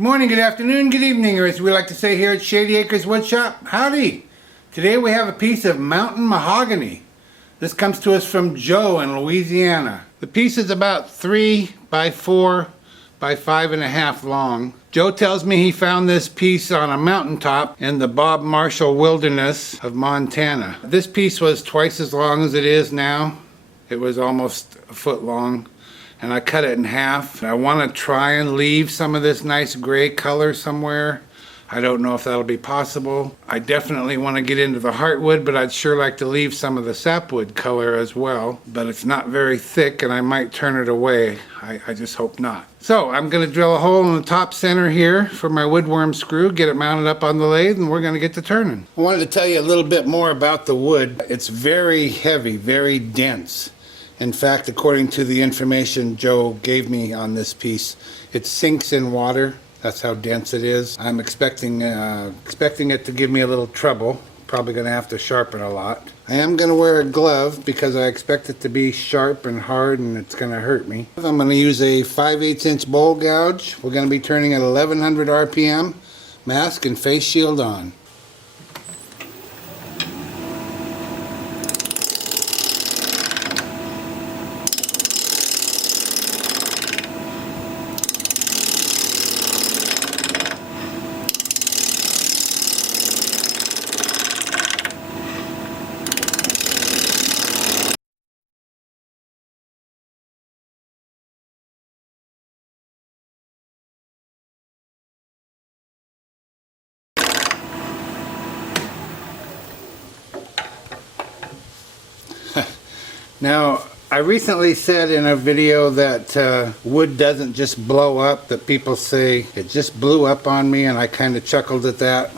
Good morning, good afternoon, good evening, or as we like to say here at Shady Acres Woodshop, howdy! Today we have a piece of mountain mahogany. This comes to us from Joe in Louisiana. The piece is about 3 by 4 by 5.5 long. Joe tells me he found this piece on a mountaintop in the Bob Marshall Wilderness of Montana. This piece was twice as long as it is now. It was almost a foot long. And I cut it in half. I want to try and leave some of this nice gray color somewhere. I don't know if that'll be possible. I definitely want to get into the heartwood, but I'd sure like to leave some of the sapwood color as well. But it's not very thick and I might turn it away. I just hope not. So I'm going to drill a hole in the top center here for my woodworm screw, get it mounted up on the lathe, and we're going to get to turning. I wanted to tell you a little bit more about the wood. It's very heavy, very dense. In fact, according to the information Joe gave me on this piece, it sinks in water. That's how dense it is. I'm expecting it to give me a little trouble. Probably going to have to sharpen a lot. I am going to wear a glove because I expect it to be sharp and hard and it's going to hurt me. I'm going to use a 5/8 inch bowl gouge. We're going to be turning at 1100 RPM. Mask and face shield on. Now, I recently said in a video that wood doesn't just blow up, that people say it just blew up on me, and I kind of chuckled at that.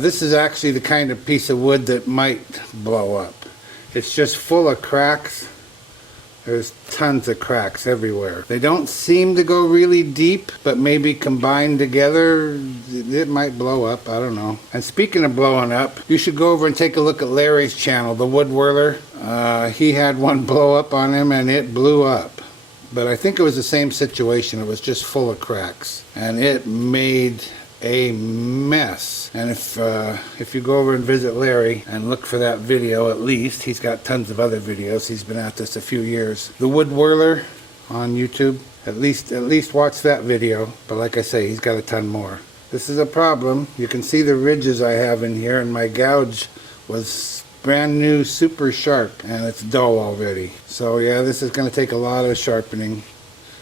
This is actually the kind of piece of wood that might blow up. It's just full of cracks. There's tons of cracks everywhere. They don't seem to go really deep, but maybe combined together, it might blow up. I don't know. And speaking of blowing up, you should go over and take a look at Larry's channel, the Wood Whirler. He had one blow up on him and it blew up. But I think it was the same situation. It was just full of cracks. And it made a mess. And if you go over and visit Larry and look for that video, at least he's got tons of other videos. He's been at this a few years. The Wood Whirler on YouTube, at least watch that video. But like I say, he's got a ton more. This is a problem. You can see the ridges I have in here, and my gouge was brand new, super sharp, and it's dull already. So yeah, this is going to take a lot of sharpening.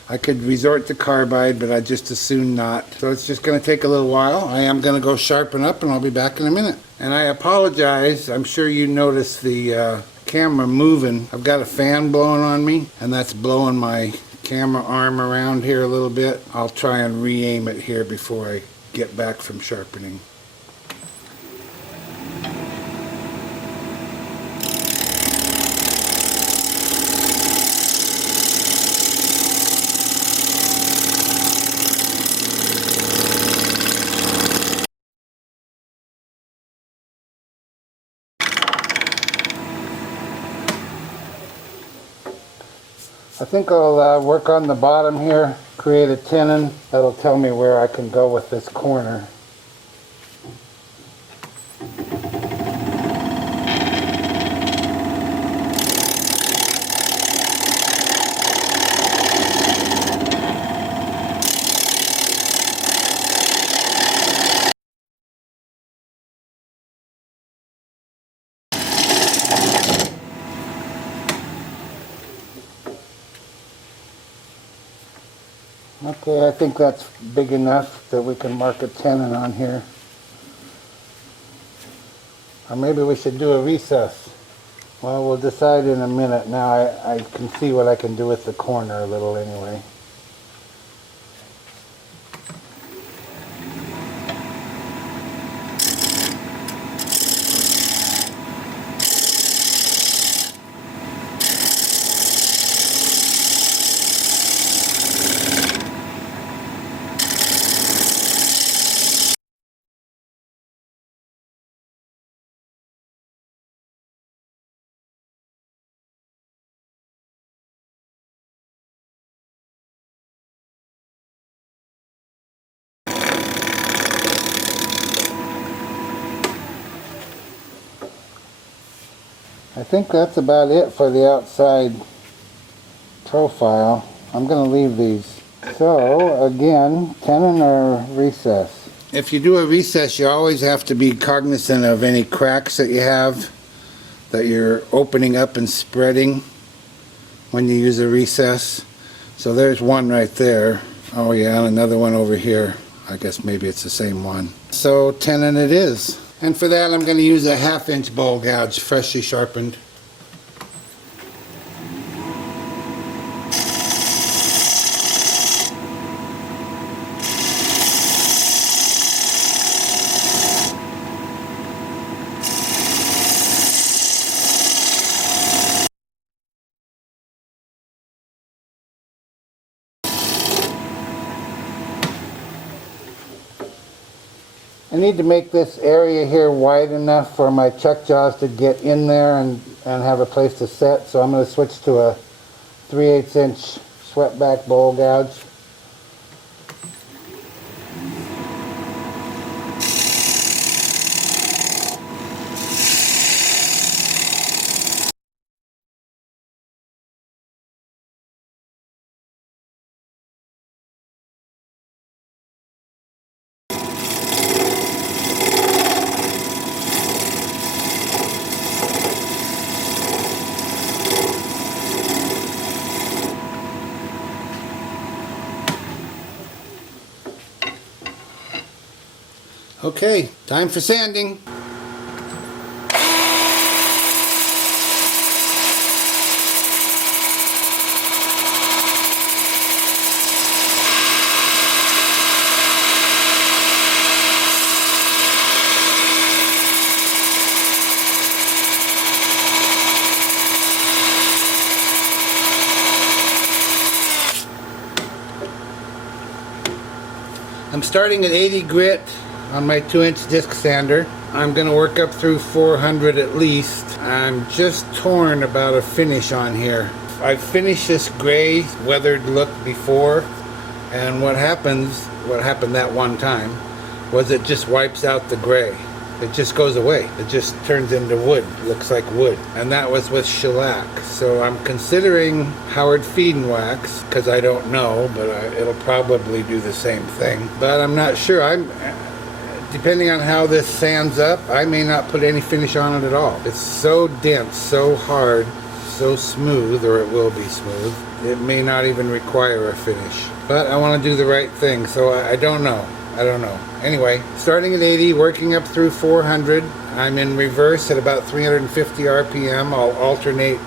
I could resort to carbide, but I'd just as soon not. So it's just going to take a little while. I am going to go sharpen up and I'll be back in a minute. And I apologize. I'm sure you noticed the camera moving. I've got a fan blowing on me and that's blowing my camera arm around here a little bit. I'll try and re-aim it here before I get back from sharpening. I think I'll work on the bottom here, create a tenon. That'll tell me where I can go with this corner. Okay, I think that's big enough that we can mark a tenon on here. Or maybe we should do a recess. Well, we'll decide in a minute. Now I can see what I can do with the corner a little anyway. I think that's about it for the outside profile. I'm going to leave these. So again, tenon or recess? If you do a recess, you always have to be cognizant of any cracks that you have that you're opening up and spreading when you use a recess. So there's one right there. Oh yeah, and another one over here. I guess maybe it's the same one. So tenon it is. And for that I'm going to use a 1/2 inch bowl gouge, freshly sharpened. I need to make this area here wide enough for my chuck jaws to get in there and have a place to set, so I'm going to switch to a 3/8 inch swept-back bowl gouge. Okay, time for sanding. I'm starting at 80 grit on my 2-inch disc sander. I'm going to work up through 400 at least. I'm just torn about a finish on here. I've finished this gray weathered look before, and what happened that one time was it just wipes out the gray. It just goes away. It just turns into wood. It looks like wood. And that was with shellac. So I'm considering Howard Feed Wax, because I don't know, but it'll probably do the same thing. But I'm not sure. Depending on how this sands up, I may not put any finish on it at all. It's so dense, so hard, so smooth, or it will be smooth. It may not even require a finish. But I want to do the right thing, so I don't know. I don't know. Anyway, starting at 80, working up through 400. I'm in reverse at about 350 RPM. I'll alternate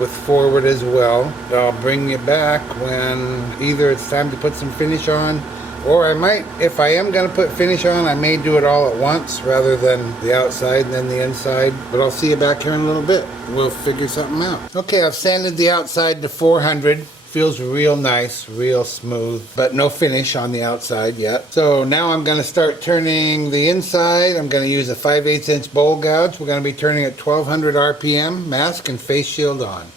with forward as well. I'll bring you back when either it's time to put some finish on, or I might, if I am going to put finish on, I may do it all at once rather than the outside and then the inside. But I'll see you back here in a little bit. We'll figure something out. Okay, I've sanded the outside to 400. Feels real nice, real smooth, but no finish on the outside yet. So now I'm going to start turning the inside. I'm going to use a 5/8 inch bowl gouge. We're going to be turning at 1200 RPM, mask and face shield on.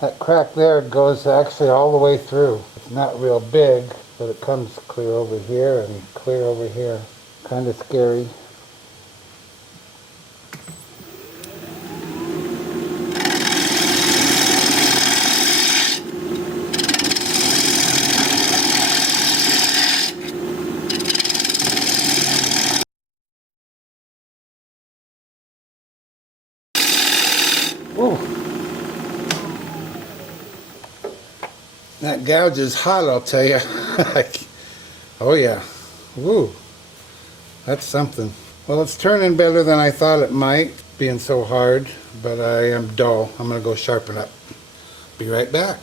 That crack there goes actually all the way through. It's not real big, but it comes clear over here and clear over here. Kind of scary. Whoa. That gouge is hot, I'll tell you. Oh yeah. Woo. That's something. Well, it's turning better than I thought it might, being so hard, but I am dull. I'm going to go sharpen up. Be right back.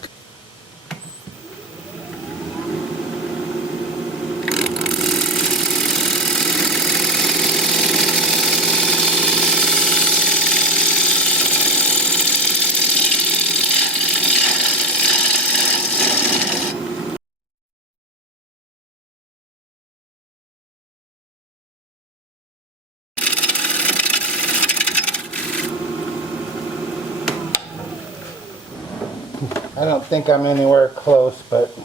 I don't think I'm anywhere close, but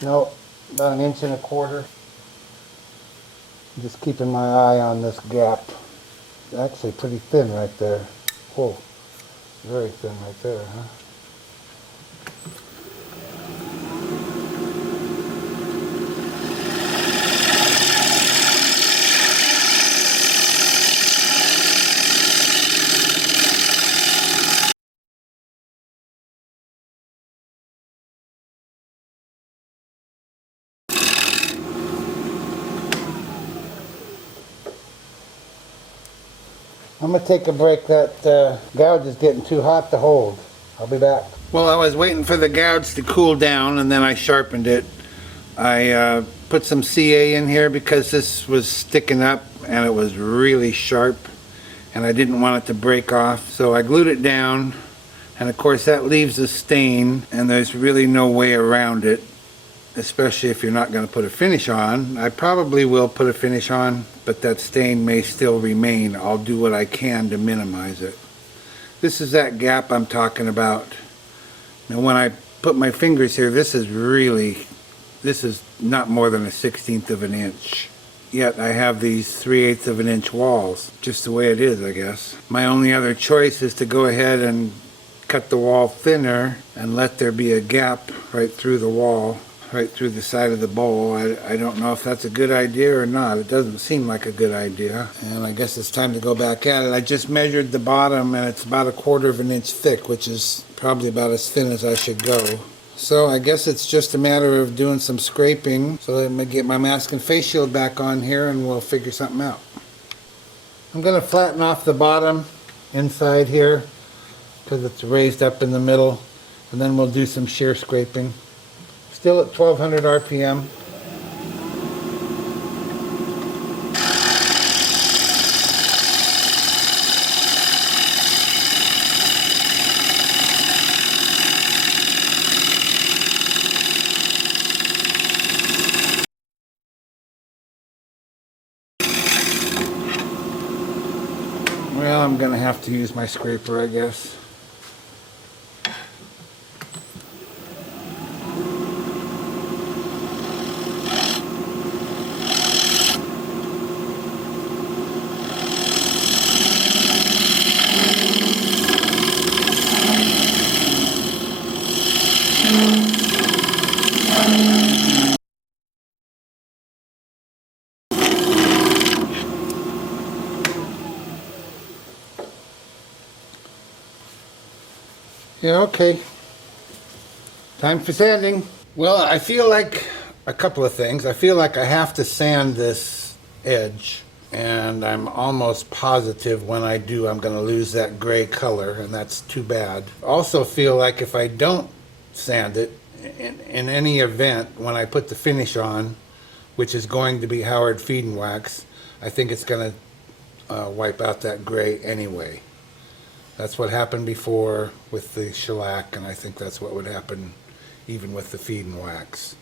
no, about 1.25 inches. Just keeping my eye on this gap. It's actually pretty thin right there. Whoa, very thin right there, huh? I'm going to take a break. That gouge is getting too hot to hold. I'll be back. Well, I was waiting for the gouge to cool down and then I sharpened it. I put some CA in here because this was sticking up and it was really sharp and I didn't want it to break off. So I glued it down, and of course that leaves a stain and there's really no way around it, especially if you're not going to put a finish on. I probably will put a finish on, but that stain may still remain. I'll do what I can to minimize it. This is that gap I'm talking about. Now when I put my fingers here, this is not more than a 1/16 of an inch. Yet I have these 3/8 of an inch walls. Just the way it is, I guess. My only other choice is to go ahead and cut the wall thinner and let there be a gap right through the wall, right through the side of the bowl. I don't know if that's a good idea or not. It doesn't seem like a good idea. And I guess it's time to go back at it. I just measured the bottom and it's about 1/4 of an inch thick, which is probably about as thin as I should go. So I guess it's just a matter of doing some scraping so that I may get my mask and face shield back on here and we'll figure something out. I'm going to flatten off the bottom inside here because it's raised up in the middle, and then we'll do some shear scraping. Still at 1200 RPM. Well, I'm going to have to use my scraper, I guess. Yeah, okay. Time for sanding. Well, I feel like a couple of things. I feel like I have to sand this edge, and I'm almost positive when I do I'm going to lose that gray color, and that's too bad. Also feel like if I don't sand it, in any event, when I put the finish on, which is going to be Howard Feed and Wax, I think it's going to wipe out that gray anyway. That's what happened before with the shellac, and I think that's what would happen even with the feed and wax.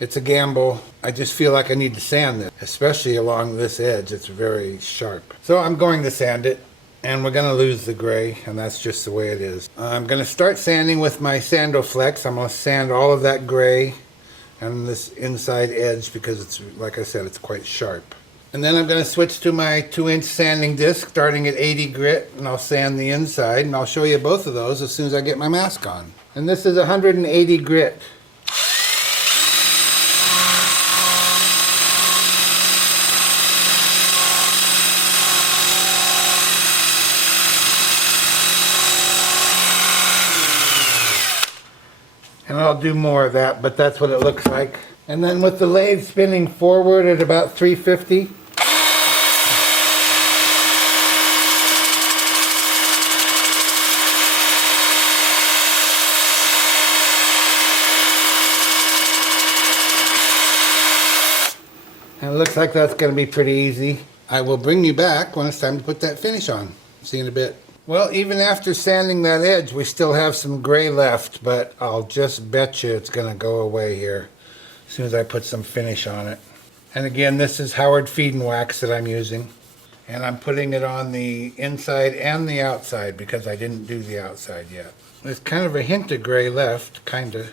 It's a gamble. I just feel like I need to sand this, especially along this edge. It's very sharp. So I'm going to sand it, and we're going to lose the gray, and that's just the way it is. I'm going to start sanding with my Sandoflex. I'm going to sand all of that gray and this inside edge because it's, like I said, it's quite sharp. And then I'm going to switch to my 2-inch sanding disc starting at 80 grit, and I'll sand the inside, and I'll show you both of those as soon as I get my mask on. And this is 180 grit. And I'll do more of that, but that's what it looks like. And then with the lathe spinning forward at about 350. And it looks like that's going to be pretty easy. I will bring you back when it's time to put that finish on. See you in a bit. Well, even after sanding that edge, we still have some gray left, but I'll just bet you it's going to go away here as soon as I put some finish on it. And again, this is Howard Feed and Wax that I'm using. And I'm putting it on the inside and the outside because I didn't do the outside yet. There's kind of a hint of gray left, kind of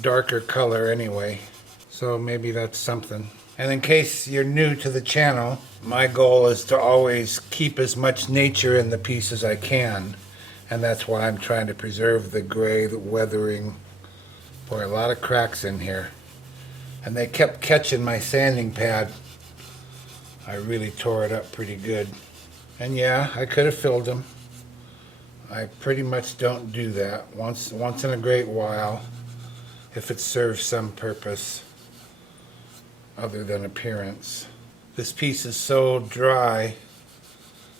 darker color anyway. So maybe that's something. And in case you're new to the channel, my goal is to always keep as much nature in the piece as I can. And that's why I'm trying to preserve the gray, the weathering. Boy, a lot of cracks in here. And they kept catching my sanding pad. I really tore it up pretty good. And yeah, I could have filled them. I pretty much don't do that. Once in a great while, if it serves some purpose other than appearance. This piece is so dry.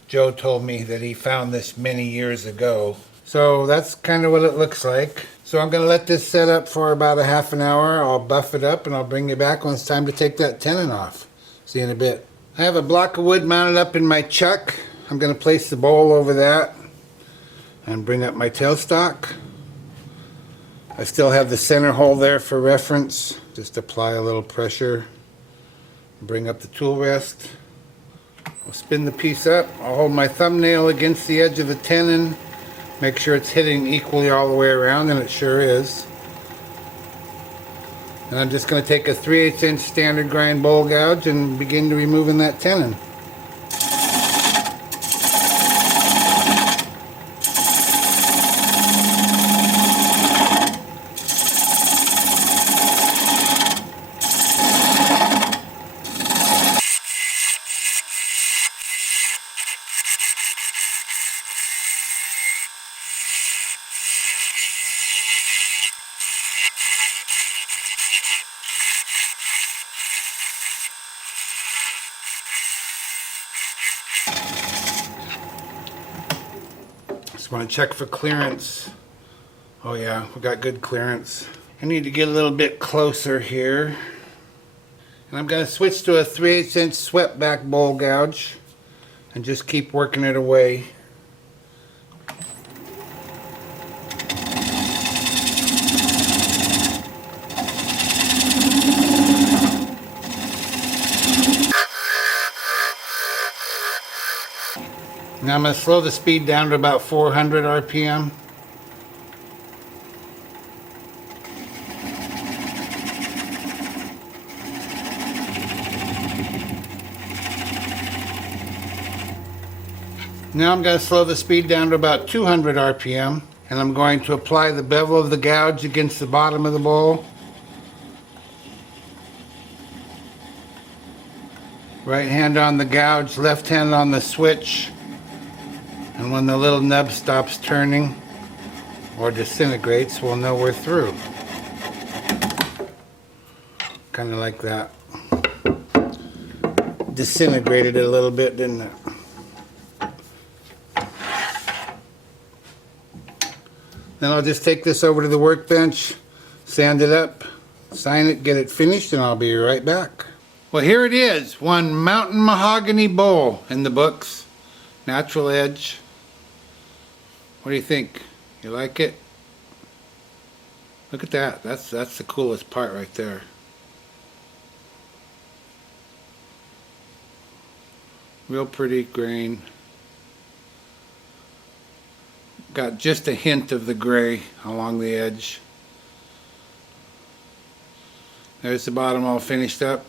Joe told me that he found this many years ago. So that's kind of what it looks like. So I'm going to let this set up for about a half an hour. I'll buff it up and I'll bring it back when it's time to take that tenon off. See you in a bit. I have a block of wood mounted up in my chuck. I'm going to place the bowl over that and bring up my tailstock. I still have the center hole there for reference. Just apply a little pressure. Bring up the tool rest. I'll spin the piece up. I'll hold my thumbnail against the edge of the tenon. Make sure it's hitting equally all the way around, and it sure is. And I'm just going to take a 3/8 inch standard grind bowl gouge and begin to removing that tenon. Just want to check for clearance. Oh yeah, we got good clearance. I need to get a little bit closer here. And I'm going to switch to a 3/8 inch swept back bowl gouge and just keep working it away. Now I'm going to slow the speed down to about 400 RPM. Now I'm going to slow the speed down to about 200 RPM, and I'm going to apply the bevel of the gouge against the bottom of the bowl. Right hand on the gouge, left hand on the switch. And when the little nub stops turning or disintegrates, we'll know we're through. Kind of like that. Disintegrated it a little bit, didn't it? Then I'll just take this over to the workbench, sand it up, sign it, get it finished, and I'll be right back. Well, here it is, one mountain mahogany bowl in the books. Natural edge. What do you think? You like it? Look at that. That's the coolest part right there. Real pretty grain. Got just a hint of the gray along the edge. There's the bottom all finished up.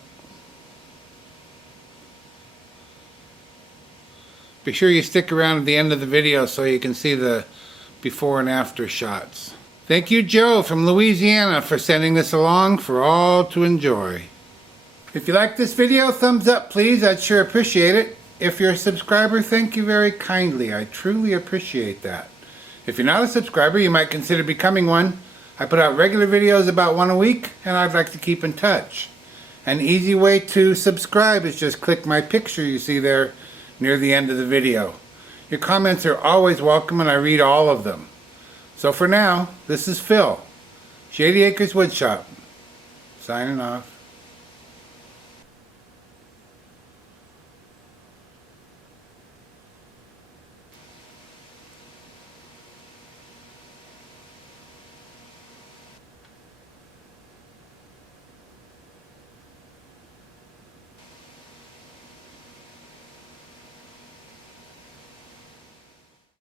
Be sure you stick around at the end of the video so you can see the before and after shots. Thank you, Joe from Louisiana, for sending this along for all to enjoy. If you like this video, thumbs up please, I'd sure appreciate it. If you're a subscriber, thank you very kindly. I truly appreciate that. If you're not a subscriber, you might consider becoming one. I put out regular videos about one a week, and I'd like to keep in touch. An easy way to subscribe is just click my picture you see there near the end of the video. Your comments are always welcome and I read all of them. So for now, this is Phil, Shady Acres Woodshop, signing off.